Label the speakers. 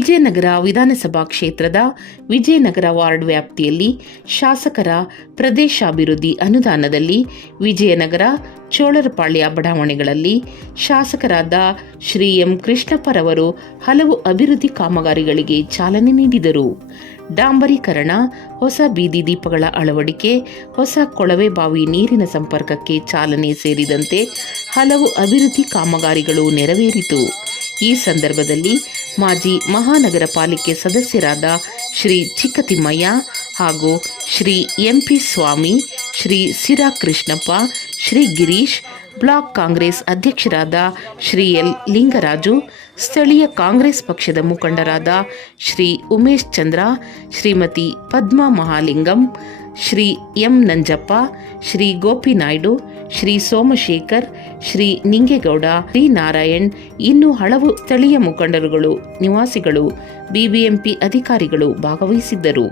Speaker 1: ವಿಜಯನಗರ ವಿಧಾನಸಭಾ ಕ್ಷೇತ್ರದ ವಿಜಯನಗರ ವಾರ್ಡ್ ವ್ಯಾಪ್ತಿಯಲ್ಲಿ ಶಾಸಕರ ಪ್ರದೇಶಾಭಿವೃದ್ಧಿ ಅನುದಾನದಲ್ಲಿ ವಿಜಯನಗರ ಚೋಳರಪಾಳ್ಯ ಬಡಾವಣೆಗಳಲ್ಲಿ ಶಾಸಕರಾದ ಶ್ರೀ ಎಂ ಕೃಷ್ಣಪ್ಪರವರು ಹಲವು ಅಭಿವೃದ್ಧಿ ಕಾಮಗಾರಿಗಳಿಗೆ ಚಾಲನೆ ನೀಡಿದರು. ಡಾಂಬರೀಕರಣ, ಹೊಸ ಬೀದಿ ದೀಪಗಳ ಅಳವಡಿಕೆ, ಹೊಸ ಕೊಳವೆ ಬಾವಿ ನೀರಿನ ಸಂಪರ್ಕಕ್ಕೆ ಚಾಲನೆ ಸೇರಿದಂತೆ ಹಲವು ಅಭಿವೃದ್ಧಿ ಕಾಮಗಾರಿಗಳು ನೆರವೇರಿತು. ಈ ಸಂದರ್ಭದಲ್ಲಿ ಮಾಜಿ ಮಹಾನಗರ ಪಾಲಿಕೆ ಸದಸ್ಯರಾದ ಶ್ರೀ ಚಿಕ್ಕತಿಮ್ಮಯ್ಯ ಹಾಗೂ Shri M P Swamy, Shri Sira Krishnappa Shri Girish, block Congress ಅಧ್ಯಕ್ಷರಾದ ಶ್ರೀ ಎಲ್ ಲಿಂಗರಾಜು, ಸ್ಥಳೀಯ ಕಾಂಗ್ರೆಸ್ ಪಕ್ಷದ ಮುಖಂಡರಾದ ಶ್ರೀ ಉಮೇಶ್ ಚಂದ್ರ, ಶ್ರೀಮತಿ ಪದ್ಮಾ ಮಹಾಲಿಂಗಂ ಶ್ರೀ ಎಂ ನಂಜಪ್ಪ, ಶ್ರೀ ಗೋಪಿನಾಯ್ಡು ಶ್ರೀ ಸೋಮಶೇಖರ್, ಶ್ರೀ ನಿಂಗೇಗೌಡ, ಶ್ರೀ ನಾರಾಯಣ್, ಇನ್ನೂ ಹಲವು ಸ್ಥಳೀಯ ಮುಖಂಡರುಗಳು, ನಿವಾಸಿಗಳು, ಬಿಬಿಎಂಪಿ ಅಧಿಕಾರಿಗಳು ಭಾಗವಹಿಸಿದ್ದರು.